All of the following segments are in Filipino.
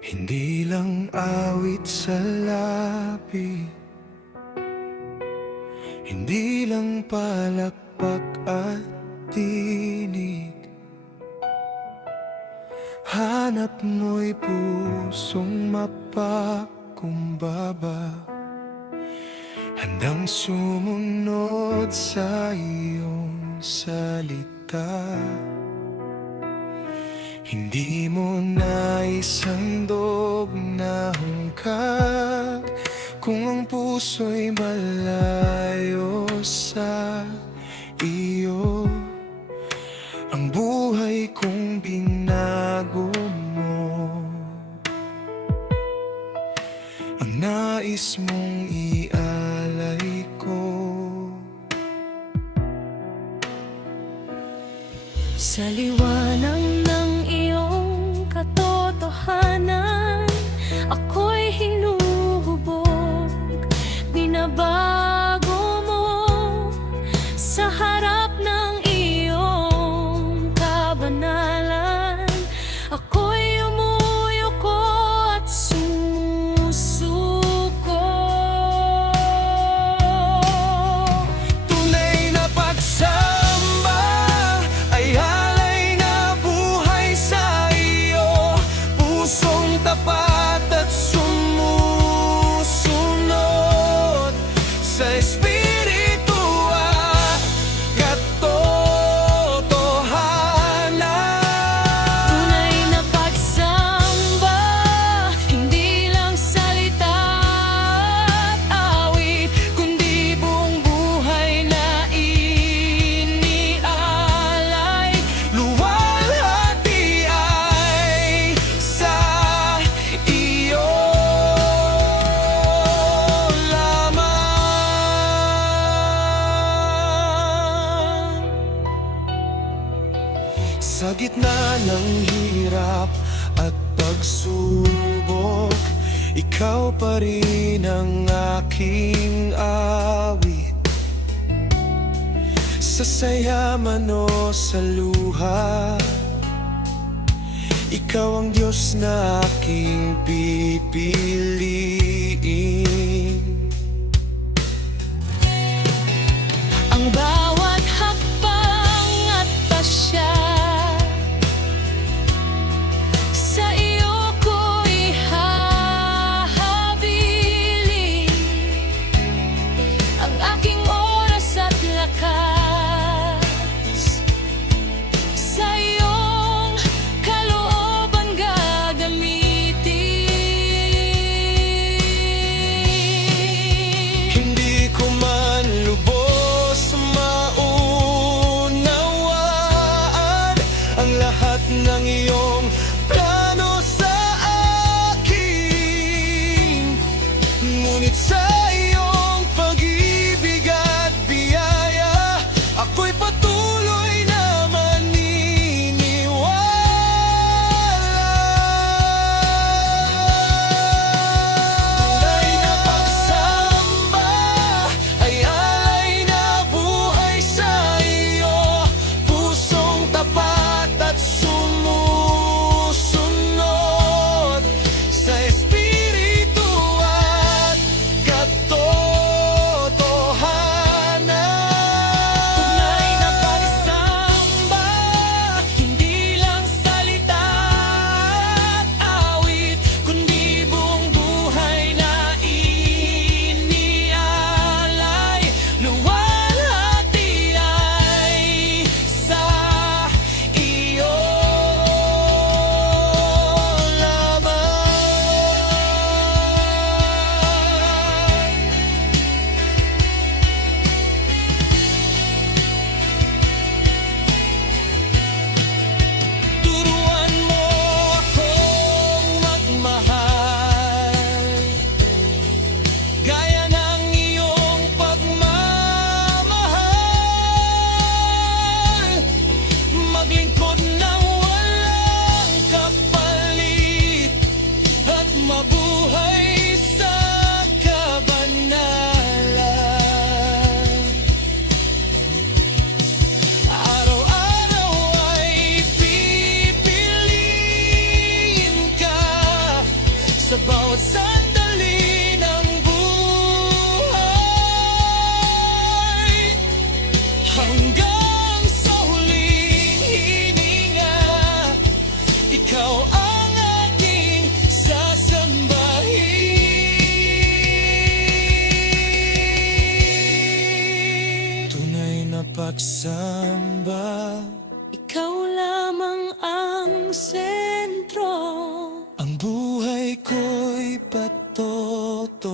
Hindi lang awit sa labi, hindi lang palakpak at tinig. Hanap mo'y pusong mapakumbaba, handang sumunod sa iyong salita. Hindi mo naisandog na hungkag kung ang puso'y malayo sa iyo. Ang buhay kong binago mo, ang nais mong ialay ko. Sa liwanag ng iyong katotohanan, ako'y hinuhubog, binabago mo sa harap ng iyong kabanalan. Ako'y umuyoko at sumusuko. Tunay na pagsamba ay alay na buhay sa iyo, pusong tapat at sumusunod sa Espiritu at katotohanan. Tunay na pagsamba, hindi lang salita at awit, kundi buong buhay na inialay. Luwalhati ay sa iyo lamang. Sa gitna ng hirap at pagsubok, ikaw pa rin ang aking awit. Sa saya man o sa luha, ikaw ang Diyos na aking pipiliin. Ang bawat hakbang at pasya, sa iyo ko ihahabilin. Ang aking oras at lakas, sa iyong kalooban gagamitin. Hindi ko man lubos maunawaan ang lahat ng iyong plano sa akin, ngunit sa iyong pag-ibig at biyaya, ako'y patuloy na maniniwala. Tunay na pagsamba ay alay na buhay sa iyo, pusong tapat at sumusunod sa Espiritu at sandali ng buhay, hanggang sa huling hininga, ikaw ang aking sasambahin. Tunay na pagsamba, ikaw lamang ang sentro. ang buhay ko'y patotoo.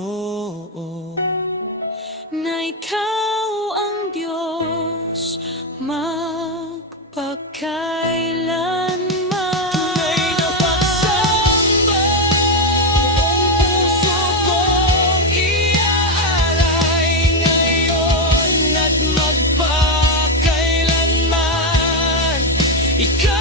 Na ikaw ang Diyos magpakailanman. Tunay na pagsamba, buong puso kong iaalay ngayon at magpakailanman. Ikaw